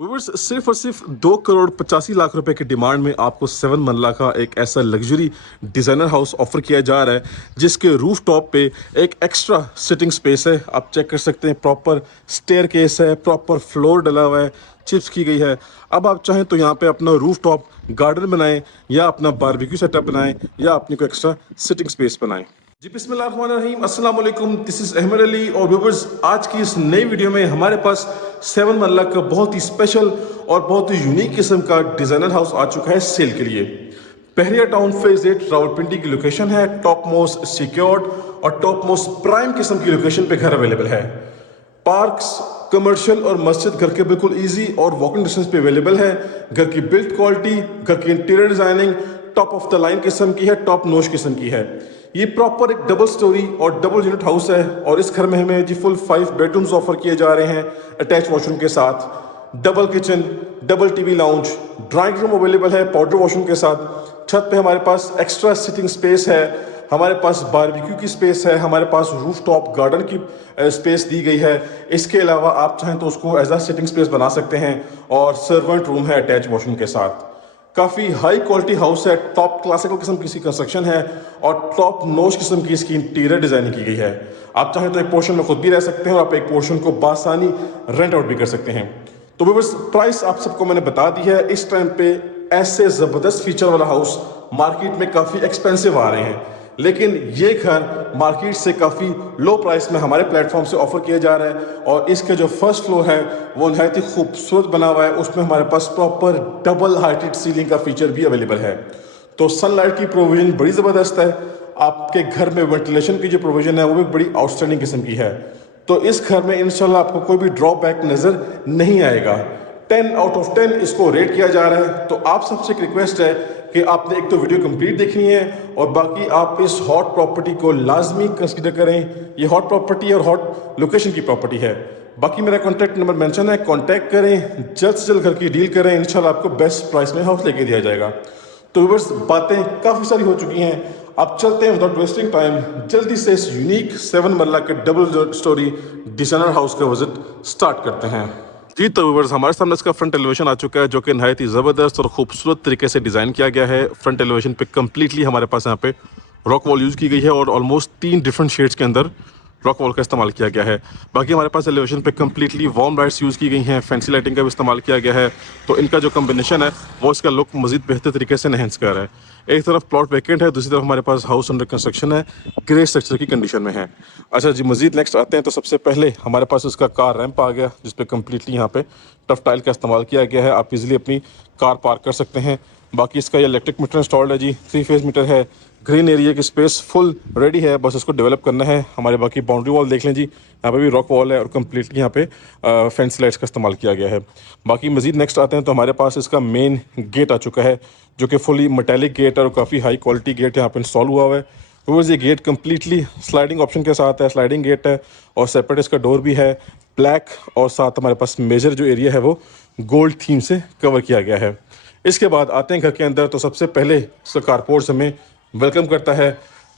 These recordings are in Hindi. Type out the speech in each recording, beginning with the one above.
व्यूअर्स सिर्फ और सिर्फ 2 करोड़ 85 लाख रुपए की डिमांड में आपको 7 मरला का एक ऐसा लग्जरी डिज़ाइनर हाउस ऑफर किया जा रहा है जिसके रूफ टॉप पे एक एक्स्ट्रा सिटिंग स्पेस है। आप चेक कर सकते हैं, प्रॉपर स्टेयर केस है, प्रॉपर फ्लोर डला हुआ है, चिप्स की गई है। अब आप चाहें तो यहाँ पे अपना रूफ टॉप गार्डन बनाएं या अपना बारबेक्यू सेटअप बनाएं या अपनी कोई एक्स्ट्रा सिटिंग स्पेस बनाएं। जी बिस्मिल्लाहिर्रहमानिर्रहीम, अस्सलाम वालेकुम, दिस इज अहमद अली और व्यूअर्स, आज की इस नई वीडियो में हमारे पास 7 मरला का बहुत ही स्पेशल और बहुत ही यूनिक किस्म का डिजाइनर हाउस आ चुका है सेल के लिए। पहरिया टाउन फेज 8 रावलपिंडी की लोकेशन है। टॉप मोस्ट सिक्योर्ड और टॉप मोस्ट प्राइम किस्म की लोकेशन पे घर अवेलेबल है। पार्क्स, कमर्शियल और मस्जिद घर के बिल्कुल इजी और वॉकिंग डिस्टेंस पे अवेलेबल है। घर की बिल्ड क्वालिटी, घर की interior designing top of the line किस्म की है, टॉप नोच किस्म की है। ये प्रॉपर एक डबल स्टोरी और डबल यूनिट हाउस है और इस घर में हमें जी फुल 5 बेडरूम्स ऑफर किए जा रहे हैं अटैच वॉशरूम के साथ। Double kitchen, double TV lounge, drawing room available है पाउडर वॉशरूम के साथ। छत पे हमारे पास एक्स्ट्रा सिटिंग स्पेस है, हमारे पास बारबेक्यू की स्पेस है, हमारे पास रूफ टॉप गार्डन की स्पेस दी गई है। इसके अलावा आप चाहें तो उसको एज अ सिटिंग स्पेस बना सकते हैं और सर्वेंट रूम है अटैच वॉशरूम के साथ। काफ़ी हाई क्वालिटी हाउस है, टॉप क्लासिकल किस्म की इसकी कंस्ट्रक्शन है और टॉप नोच किस्म की इसकी इंटीरियर डिजाइनिंग की गई है। आप चाहें तो एक पोर्शन में खुद भी रह सकते हैं और आप एक पोर्शन को बासानी रेंट आउट भी कर सकते हैं। तो व्यूअर्स, प्राइस आप सबको मैंने बता दी है। इस टाइम पे ऐसे ज़बरदस्त फीचर वाला हाउस मार्केट में काफ़ी एक्सपेंसिव आ रहे हैं, लेकिन ये घर मार्केट से काफ़ी लो प्राइस में हमारे प्लेटफॉर्म से ऑफर किया जा रहा है। और इसके जो फर्स्ट फ्लोर है वो नहायत ही खूबसूरत बना हुआ है। उसमें हमारे पास प्रॉपर डबल हाइटेड सीलिंग का फीचर भी अवेलेबल है। तो सनलाइट की प्रोविजन बड़ी ज़बरदस्त है। आपके घर में वेंटिलेशन की जो प्रोविजन है वो भी बड़ी आउटस्टैंडिंग किस्म की है। तो इस घर में इंशाल्लाह आपको कोई भी ड्रॉबैक नज़र नहीं आएगा। 10 आउट ऑफ 10 इसको रेट किया जा रहा है। तो आप सबसे एक रिक्वेस्ट है कि आपने एक तो वीडियो कंप्लीट देखनी है और बाकी आप इस हॉट प्रॉपर्टी को लाजमी कंसीडर करें। ये हॉट प्रॉपर्टी और हॉट लोकेशन की प्रॉपर्टी है। बाकी मेरा कॉन्टैक्ट नंबर मेंशन है, कॉन्टैक्ट करें, जल्द से जल्द घर की डील करें, इंशाल्लाह आपको बेस्ट प्राइस में हाउस लेके दिया जाएगा। तो व्यूअर्स, बातें काफ़ी सारी हो चुकी हैं, अब चलते हैं विदाउट वेस्टिंग टाइम जल्दी से इस यूनिक 7 मरला के डबल स्टोरी डिजाइनर हाउस का विजिट स्टार्ट करते हैं। जी तो व्यूअर्स, हमारे सामने इसका फ्रंट एलिवेशन आ चुका है जो कि नहायत ही ज़बरदस्त और खूबसूरत तरीके से डिज़ाइन किया गया है। फ्रंट एलिवेशन पे कम्प्लीटली हमारे पास यहाँ पे रॉक वॉल यूज़ की गई है और ऑलमोस्ट 3 डिफरेंट शेड्स के अंदर रॉक वॉल का इस्तेमाल किया गया है। बाकी हमारे पास एलिवेशन पे कम्प्लीटली वार्म लाइट्स यूज़ की गई हैं, फैंसी लाइटिंग का भी इस्तेमाल किया गया है। तो इनका जो कम्बिनेशन है वो इसका लुक मज़ीद बेहतर तरीके से एनहेंस कर रहा है। एक तरफ प्लॉट वैकेंट है, दूसरी तरफ हमारे पास हाउस अंडर कंस्ट्रक्शन है, ग्रे स्ट्रक्चर की कंडीशन में है। अच्छा जी, मज़ीद नेक्स्ट आते हैं तो सबसे पहले हमारे पास इसका कार रैंप आ गया जिसपे कम्प्लीटली यहाँ पे टफ टाइल का इस्तेमाल किया गया है। आप इजीली अपनी कार पार्क कर सकते हैं। बाकी इसका ये इलेक्ट्रिक मीटर इंस्टॉल्ड है जी, 3 फेज मीटर है। ग्रीन एरिया की स्पेस फुल रेडी है, बस इसको डेवलप करना है। हमारे बाकी बाउंड्री वॉल देख लें जी, यहाँ पे भी रॉक वॉल है और कम्प्लीटली यहाँ पे फेंसी लाइट्स का इस्तेमाल किया गया है। बाकी मज़ीद नेक्स्ट आते हैं तो हमारे पास इसका मेन गेट आ चुका है जो कि फुली मेटेलिक गेट है और काफ़ी हाई क्वालिटी गेट यहाँ पे इंस्टॉल हुआ है। तो ये गेट कम्प्लीटली स्लाइडिंग ऑप्शन के साथ है, स्लाइडिंग गेट है और सेपरेट इसका डोर भी है ब्लैक, और साथ हमारे पास मेजर जो एरिया है वो गोल्ड थीम से कवर किया गया है। इसके बाद आते हैं घर के अंदर तो सबसे पहले इसका कारपोर्ट हमें वेलकम करता है।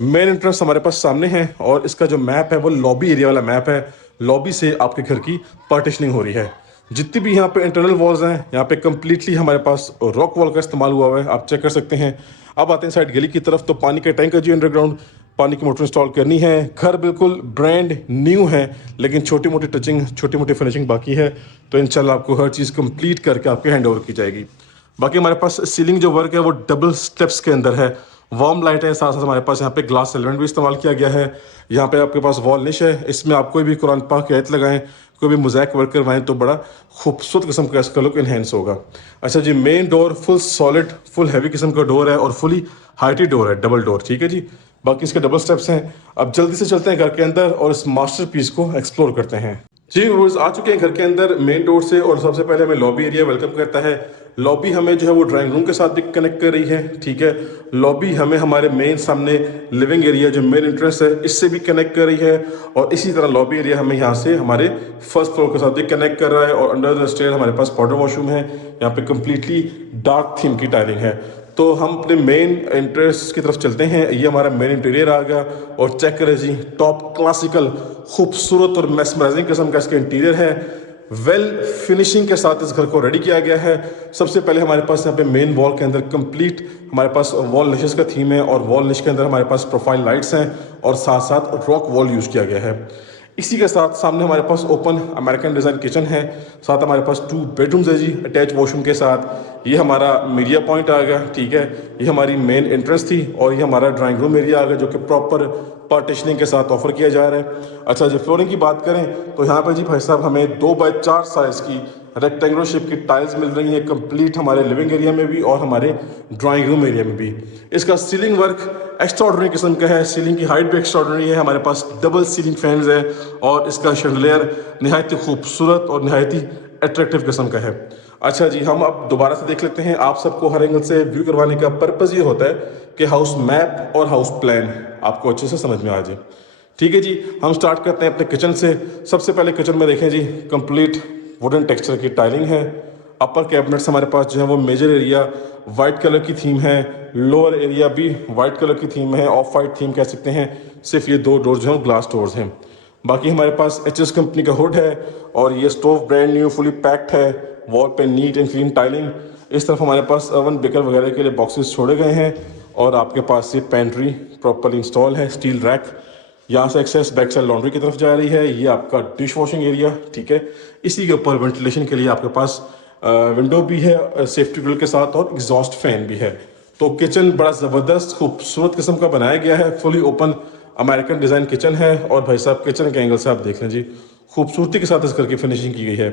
मेन एंट्रेंस हमारे पास सामने है और इसका जो मैप है वो लॉबी एरिया वाला मैप है। लॉबी से आपके घर की पार्टीशनिंग हो रही है। जितनी भी यहाँ पे इंटरनल वॉल्स हैं यहाँ पे कम्प्लीटली हमारे पास रॉक वॉल का इस्तेमाल हुआ है, आप चेक कर सकते हैं। अब आते हैं साइड गली की तरफ तो पानी का टैंक है जी, अंडरग्राउंड पानी की मोटर इंस्टॉल करनी है। घर बिल्कुल ब्रांड न्यू है लेकिन छोटी मोटी टचिंग, छोटी मोटी फिनिशिंग बाकी है। तो इंशाल्लाह आपको हर चीज़ कंप्लीट करके आपके हैंड ओवर की जाएगी। बाकी हमारे पास सीलिंग जो वर्क है वो डबल स्टेप्स के अंदर है, वार्म लाइट है, साथ साथ हमारे पास यहाँ पे ग्लास एलिमेंट भी इस्तेमाल किया गया है। यहाँ पे आपके पास वॉल निश है, इसमें आप कोई भी कुरान पाक की आयत लगाएं, कोई भी मोज़ैक वर्क करवाएं तो बड़ा खूबसूरत किस्म का इसका लुक इन्हेंस होगा। अच्छा जी, main door full solid full heavy किस्म का डोर है और फुली हाइटेड डोर है, डबल डोर, ठीक है जी। बाकी इसके डबल स्टेप्स हैं। अब जल्दी से चलते हैं घर के अंदर और इस मास्टर पीस को एक्सप्लोर करते हैं। जी व्यूअर्स, आ चुके हैं घर के अंदर मेन डोर से और सबसे पहले हमें लॉबी एरिया वेलकम करता है। लॉबी हमें जो है वो ड्राइंग रूम के साथ भी कनेक्ट कर रही है, ठीक है। लॉबी हमें हमारे मेन सामने लिविंग एरिया जो मेन एंट्रेंस है इससे भी कनेक्ट कर रही है और इसी तरह लॉबी एरिया हमें यहाँ से हमारे फर्स्ट फ्लोर के साथ भी कनेक्ट कर रहा है। और अंडर द स्टेयर हमारे पास पाउडर वॉशरूम है, यहाँ पे कम्प्लीटली डार्क थीम की टाइलिंग है। तो हम अपने मेन एंट्रेंस की तरफ चलते हैं। ये हमारा मेन इंटीरियर आ गया और चेक करें जी, टॉप क्लासिकल खूबसूरत और मेस्मराइजिंग किस्म का इसका इंटीरियर है। वेल फिनिशिंग के साथ इस घर को रेडी किया गया है। सबसे पहले हमारे पास यहाँ पे मेन वॉल के अंदर कंप्लीट हमारे पास वॉल निशेस का थीम है और वॉल निश के अंदर हमारे पास प्रोफाइल लाइट्स हैं और साथ साथ रॉक वॉल यूज़ किया गया है। इसी के साथ सामने हमारे पास ओपन अमेरिकन डिज़ाइन किचन है, साथ हमारे पास 2 बेडरूम्स है जी अटैच वॉशरूम के साथ। ये हमारा मीडिया पॉइंट आ गया, ठीक है। ये हमारी मेन एंट्रेंस थी और ये हमारा ड्राइंग रूम एरिया आ गया जो कि प्रॉपर पार्टीशनिंग के साथ ऑफर किया जा रहा है। अच्छा जी, फ्लोरिंग की बात करें तो यहाँ पर जी भाई साहब हमें 2x4 साइज़ की रेक्टेंगुलर शेप की टाइल्स मिल रही हैं कंप्लीट हमारे लिविंग एरिया में भी और हमारे ड्राइंग रूम एरिया में भी। इसका सीलिंग वर्क एक्स्ट्राऑर्डिनरी किस्म का है, सीलिंग की हाइट भी एक्स्ट्राऑर्डिनरी है। हमारे पास डबल सीलिंग फैंस है और इसका शैंडलियर नहायत ही खूबसूरत और नहायत ही अट्रैक्टिव किस्म का है। अच्छा जी, हम अब दोबारा से देख लेते हैं। आप सबको हर एंगल से व्यू करवाने का पर्पज़ ये होता है कि हाउस मैप और हाउस प्लान आपको अच्छे से समझ में आ जाए। ठीक है जी, हम स्टार्ट करते हैं अपने किचन से। सबसे पहले किचन में देखें जी, कंप्लीट वुडन टेक्सचर की टाइलिंग है। अपर कैबिनेट्स हमारे पास जो है वो मेजर एरिया वाइट कलर की थीम है, लोअर एरिया भी वाइट कलर की थीम है, ऑफ वाइट थीम कह सकते हैं। सिर्फ ये 2 डोर्स हैं ग्लास डोर्स हैं। बाकी हमारे पास एचएस कंपनी का हुड है और ये stove brand new fully packed है। वॉल पे नीट एंड क्लीन टाइलिंग। इस तरफ हमारे पास ओवन बेकर वगैरह के लिए बॉक्सेस छोड़े गए हैं और आपके पास ये पेंट्री प्रॉपरली इंस्टॉल है, स्टील रैक। यहाँ से एक्सेस बैक साइड लॉन्ड्री की तरफ जा रही है। ये आपका डिश वॉशिंग एरिया, ठीक है। इसी के ऊपर वेंटिलेशन के लिए आपके पास विंडो भी है सेफ्टी ग्रिल के साथ और एग्जॉस्ट फैन भी है। तो किचन बड़ा ज़बरदस्त खूबसूरत किस्म का बनाया गया है। Fully open American design kitchen है और भाई साहब किचन के एंगल से आप देख लें जी, खूबसूरती के साथ इस घर की फिनिशिंग की गई है।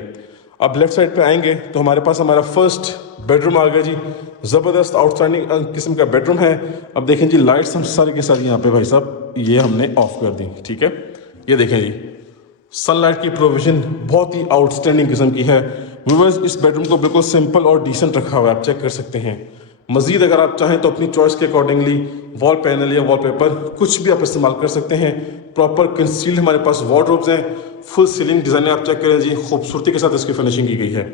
अब लेफ्ट साइड पे आएंगे तो हमारे पास हमारा फर्स्ट बेडरूम आ गया जी। ज़बरदस्त आउटस्टैंडिंग किस्म का बेडरूम है। अब देखें जी, लाइट्स हम सारी के सारी यहाँ पे भाई साहब ये हमने ऑफ कर दी, ठीक है। ये देखें जी, सनलाइट की प्रोविजन बहुत ही आउटस्टैंडिंग किस्म की है। व्यूअर्स, इस बेडरूम को बिल्कुल सिंपल और डिसेंट रखा हुआ है, आप चेक कर सकते हैं। मजीद अगर आप चाहें तो अपनी चॉइस के अकॉर्डिंगली वॉल पैनल या वॉलपेपर कुछ भी आप इस्तेमाल कर सकते हैं। प्रॉपर कंसील्ड हमारे पास वार्डरोब्स हैं, फुल सीलिंग डिज़ाइन आप चेक करें जी, खूबसूरती के साथ इसकी फिनिशिंग की गई है।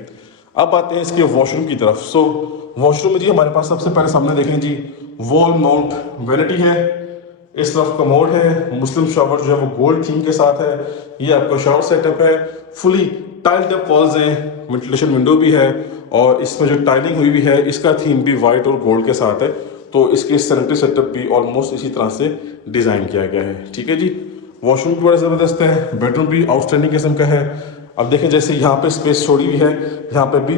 अब आते हैं इसके वॉशरूम की तरफ। सो वॉशरूम में जी हमारे पास सबसे पहले सामने देखें जी, वॉल माउंट वैनिटी है। इस तरफ कमोड है, मुस्लिम शॉवर जो है वो गोल्ड थीम के साथ है। ये आपका शॉवर सेटअप है, फुली टाइल्ड अप वॉल्स हैं, वेंटिलेशन विंडो भी है और इसमें जो टाइलिंग हुई भी है इसका थीम भी वाइट और गोल्ड के साथ है। तो इसके सैनिटरी सेटअप भी ऑलमोस्ट इसी तरह से डिज़ाइन किया गया है, ठीक है जी। वॉशरूम भी बड़ा ज़बरदस्त है, बेडरूम भी आउटस्टैंडिंग किस्म का है। अब देखें जैसे यहाँ पे स्पेस छोड़ी हुई है, यहाँ पे भी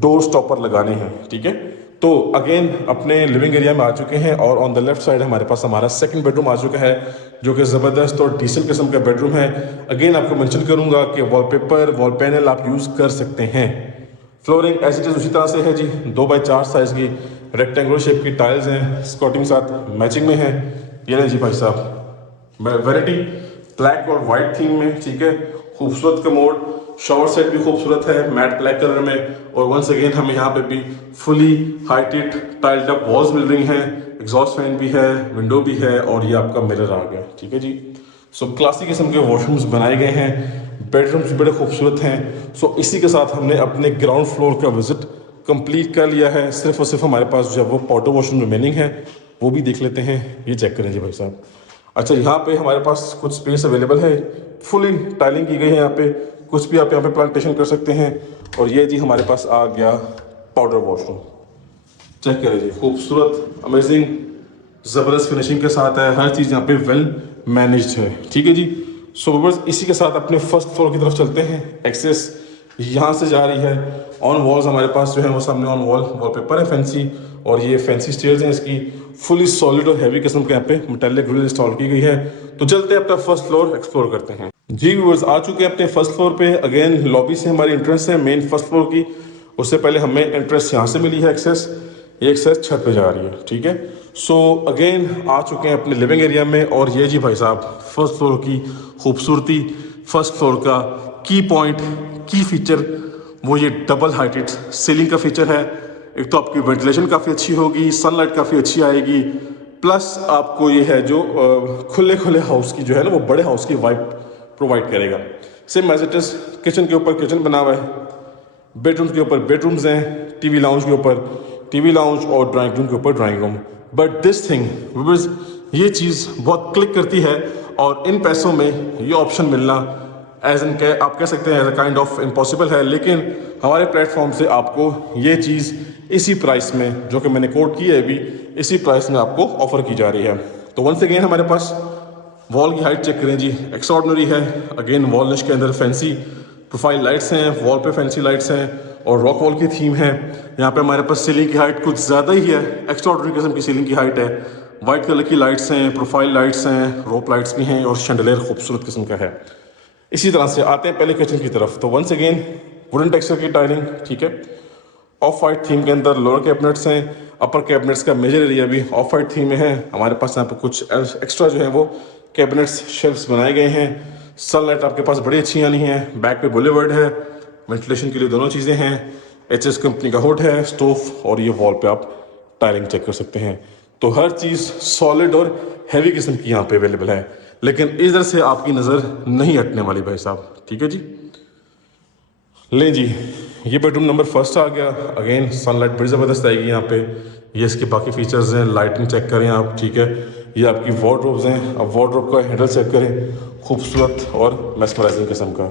डोर स्टॉपर लगाने हैं, ठीक है। तो अगेन अपने लिविंग एरिया में आ चुके हैं और ऑन द लेफ्ट साइड हमारे पास हमारा सेकंड बेडरूम आ चुका है जो कि ज़बरदस्त और डिसेंट किस्म का बेडरूम है। अगेन आपको मेंशन करूंगा कि वॉलपेपर वॉल पैनल आप यूज़ कर सकते हैं। फ्लोरिंग एज इट इज़ उसी तरह से है जी, 2x4 साइज़ की रेक्टेंगुलर शेप की टाइल्स हैं, स्कॉटिंग साथ मैचिंग में है। ये नहीं जी भाई साहब, वैरायटी ब्लैक और वाइट थीम में, ठीक है। खूबसूरत कमोड, शॉवर सेट भी खूबसूरत है मैट ब्लैक कलर में और वंस अगेन हमें यहाँ पे भी fully heighted tiled up walls मिल रही हैं, एग्जॉस्ट फैन भी है, विंडो भी है और ये आपका मिरर आ गया, ठीक है जी। सो क्लासिक किस्म के वॉशरूम्स बनाए गए हैं, बेडरूम्स बड़े खूबसूरत हैं। सो इसी के साथ हमने अपने ग्राउंड फ्लोर का विजिट कंप्लीट कर लिया है। सिर्फ और सिर्फ हमारे पास जो है वो पाउडर वॉशरूम रिमेनिंग है, वो भी देख लेते हैं। ये चेक करें जी भाई साहब। अच्छा, यहाँ पे हमारे पास कुछ स्पेस अवेलेबल है, फुली टाइलिंग की गई है। यहाँ पे कुछ भी आप यहाँ पे प्लांटेशन कर सकते हैं। और ये जी हमारे पास आ गया पाउडर वॉशरूम, चेक करें जी, खूबसूरत अमेजिंग ज़बरदस्त फिनिशिंग के साथ है। हर चीज़ यहाँ पे वेल मैनेज्ड है, ठीक है जी। सो बस इसी के साथ अपने फर्स्ट फ्लोर की तरफ चलते हैं। एक्सेस यहाँ से जा रही है। ऑन वॉल्स हमारे पास जो है वो सामने ऑन वॉल वॉलपेपर है फैंसी और ये फैंसी स्टेयर्स हैं इसकी, फुली सॉलिड और हैवी किस्म के यहाँ पे मेटालिक ग्रिल इंस्टॉल की गई है। तो चलते हैं अपना फर्स्ट फ्लोर एक्सप्लोर करते हैं जी। व्यूअर्स, आ चुके हैं अपने फर्स्ट फ्लोर पे। अगेन लॉबी से हमारी एंट्रेंस है मेन फर्स्ट फ्लोर की। उससे पहले हमें एंट्रेंस यहाँ से मिली है एक्सेस, ये एक्सेस छत पे जा रही है, ठीक है। सो अगेन आ चुके हैं अपने लिविंग एरिया में और ये जी भाई साहब फर्स्ट फ्लोर की खूबसूरती, फर्स्ट फ्लोर का की पॉइंट, की फीचर वो ये डबल हाइटेड सीलिंग का फीचर है। एक तो आपकी वेंटिलेशन काफ़ी अच्छी होगी, सनलाइट काफ़ी अच्छी आएगी, प्लस आपको ये है जो खुले खुले हाउस की जो है ना वो बड़े हाउस की वाइब प्रोवाइड करेगा। Same as it is kitchen के ऊपर किचन बना हुआ है, बेडरूम के ऊपर बेडरूम्स हैं, टीवी लाउंज के ऊपर टीवी लाउंज और ड्राइंग रूम के ऊपर drawing room. But this thing ये चीज़ बहुत क्लिक करती है और इन पैसों में ये ऑप्शन मिलना एज इन के आप कह सकते हैं as a kind of impossible है, लेकिन हमारे प्लेटफॉर्म से आपको ये चीज़ इसी प्राइस में, जो कि मैंने कोट की है अभी, इसी प्राइस में आपको ऑफ़र की जा रही है। तो वंस अगेन हमारे पास वॉल की हाइट चेक करें जी, एक्स्ट्राऑर्डिनरी है। अगेन वॉल निश के अंदर फैंसी प्रोफाइल लाइट्स हैं, वॉल पे फैंसी लाइट्स हैं और रॉक वॉल की थीम है। यहाँ पे हमारे पास सीलिंग की हाइट कुछ ज़्यादा ही है, एक्स्ट्राऑर्डिनरी किस्म की सीलिंग की हाइट है। वाइट कलर की लाइट्स हैं, प्रोफाइल लाइट्स हैं, रोप लाइट्स भी हैं और शैंडलियर खूबसूरत किस्म का है। इसी तरह से आते हैं पहले किचन की तरफ। तो वंस अगेन वुडन टेक्सचर की टाइलिंग, ठीक है। ऑफ वाइट थीम के अंदर लोअर कैबिनेट्स हैं, अपर कैबिनेट्स का मेजर एरिया भी ऑफ वाइट थीम में है। हमारे पास यहाँ पर कुछ एक्स्ट्रा जो है वो कैबिनेट्स शेल्फ्स बनाए गए हैं। सनलाइट आपके पास बड़ी अच्छी आनी है। बैक पे बुलेवर्ड है, वेंटिलेशन के लिए दोनों चीज़ें हैं। एचएस कंपनी का हुड है, स्टोव, और ये वॉल पे आप टाइलिंग चेक कर सकते हैं। तो हर चीज़ सॉलिड और हैवी किस्म की यहाँ पे अवेलेबल है, लेकिन इधर से आपकी नज़र नहीं हटने वाली भाई साहब, ठीक है जी। ले जी, ये बेडरूम नंबर फर्स्ट आ गया। अगेन सनलाइट बड़ी ज़बरदस्त आएगी यहाँ पे। ये इसके बाकी फीचर्स हैं, लाइटिंग चेक करें आप, ठीक है। ये आपकी वार्डरोब्स हैं, अब वार्डरोब का हैंडल चेक करें, खूबसूरत और मेस्मराइजिंग किस्म का,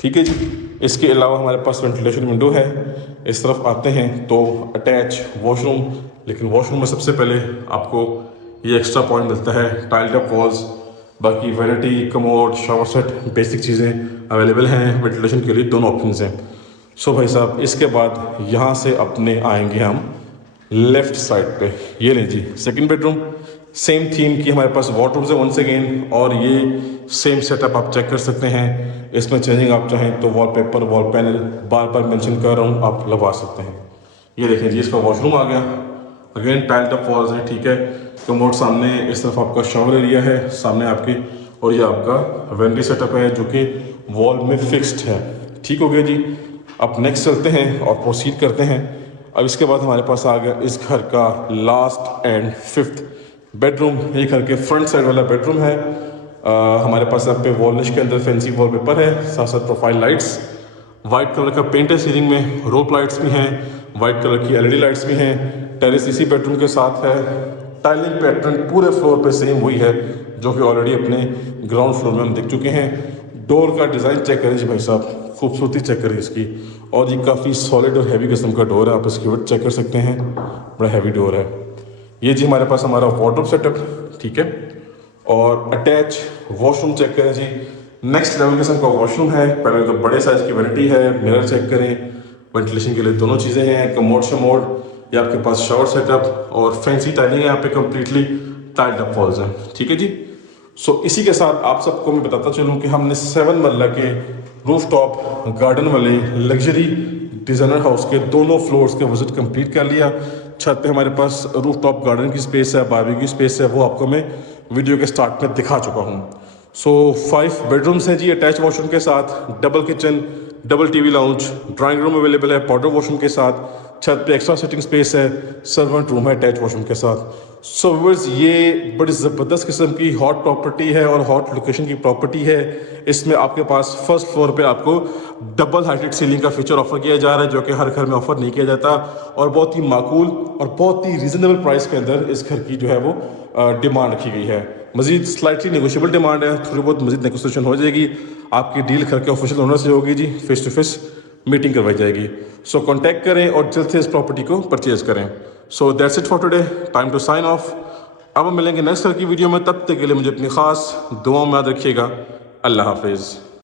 ठीक है जी। इसके अलावा हमारे पास वेंटिलेशन विंडो है। इस तरफ आते हैं तो अटैच वॉशरूम, लेकिन वॉशरूम में सबसे पहले आपको ये एक्स्ट्रा पॉइंट मिलता है, टाइल्ड अप वॉल्स। बाकी vanity, commode, shower set, basic चीज़ें अवेलेबल हैं। वेंटिलेशन के लिए दोनों ऑप्शन हैं। सो भाई साहब, इसके बाद यहाँ से अपने आएंगे हम लेफ्ट साइड पे। ये लें जी, सेकंड बेडरूम, सेम थीम की हमारे पास वार्डरोब्स है वंस अगेन, और ये सेम सेटअप आप चेक कर सकते हैं। इसमें चेंजिंग आप चाहें तो वॉलपेपर, वॉल पैनल, बार बार मेंशन कर रहा हूँ, आप लगवा सकते हैं। ये देखें जी, इसका वॉशरूम आ गया। अगेन टाइल्ड अप वॉल्स है, ठीक है। कमोड सामने, इस तरफ आपका शावर एरिया है सामने आपके, और ये आपका वेंटी सेटअप है जो कि वॉल में फिक्स्ड है, ठीक हो गया जी। अब नेक्स्ट चलते हैं और प्रोसीड करते हैं। अब इसके बाद हमारे पास आ गया इस घर का लास्ट एंड फिफ्थ बेडरूम। ये घर के फ्रंट साइड वाला बेडरूम है। हमारे पास यहाँ पे वॉलनिश के अंदर फैंसी वॉलपेपर है, साथ साथ प्रोफाइल लाइट्स, वाइट कलर का पेंट है सीलिंग में, रोप लाइट्स भी हैं, वाइट कलर की एलईडी लाइट्स भी हैं। टेरेस इसी बेडरूम के साथ है। टाइलिंग पैटर्न पूरे फ्लोर पे सेम वही है जो कि ऑलरेडी अपने ग्राउंड फ्लोर में हम देख चुके हैं। डोर का डिज़ाइन चेक करें जी भाई साहब, खूबसूरती चेक करें इसकी, और ये काफ़ी सॉलिड और हैवी किस्म का डोर है। आप इसकी विड्थ चेक कर सकते हैं, बड़ा हैवी डोर है। ये जी हमारे पास हमारा वार्डरोब सेटअप, ठीक है। और अटैच वॉशरूम चेक करें जी, नेक्स्ट लेवल किस्म का वॉशरूम है। पहले तो बड़े साइज़ की वैनिटी है, मिरर चेक करें, वेंटिलेशन के लिए दोनों चीज़ें हैं, कमोड शमोड, ये आपके पास शावर सेटअप और फैंसी टाइलिंग है यहाँ पे, कम्प्लीटली टाइल्ड अप वॉल्स हैं, ठीक है जी। सो इसी के साथ आप सबको मैं बताता चलूँ कि हमने 7 मरला के रूफ टॉप गार्डन वाले लग्जरी डिज़ाइनर हाउस के दोनों फ्लोर्स के विजिट कंप्लीट कर लिया। छत पे हमारे पास रूफ टॉप गार्डन की स्पेस है, बारबेक्यू की स्पेस है, वो आपको मैं वीडियो के स्टार्ट में दिखा चुका हूँ। सो 5 बेडरूम्स हैं जी अटैच वॉशरूम के साथ, double kitchen, double TV lounge, drawing room available है पाउडर वॉशरूम के साथ, छत पे एक्स्ट्रा सिटिंग स्पेस है, सर्वेंट रूम है अटैच वॉशरूम के साथ। सो व्यूअर्स, ये बड़ी ज़बरदस्त किस्म की हॉट प्रॉपर्टी है और हॉट लोकेशन की प्रॉपर्टी है। इसमें आपके पास फर्स्ट फ्लोर पे आपको डबल हाइटेड सीलिंग का फीचर ऑफर किया जा रहा है, जो कि हर घर में ऑफर नहीं किया जाता, और बहुत ही माकूल और बहुत ही रीज़नेबल प्राइस के अंदर इस घर की जो है वो डिमांड रखी गई है। मजीद स्लाइटली नेगोशिएबल डिमांड है, थोड़ी बहुत मजीद नेगोशिएशन हो जाएगी। आपकी डील घर के ऑफिशियल ओनर से होगी जी, फेस टू फेस मीटिंग करवाई जाएगी। सो कॉन्टैक्ट करें और जल्द से इस प्रॉपर्टी को परचेज करें। So that's it for today, time to sign off. अब हम मिलेंगे नेक्स्ट घर की वीडियो में, तब तक के लिए मुझे अपनी खास दुआओं में याद रखिएगा। अल्लाह हाफिज़।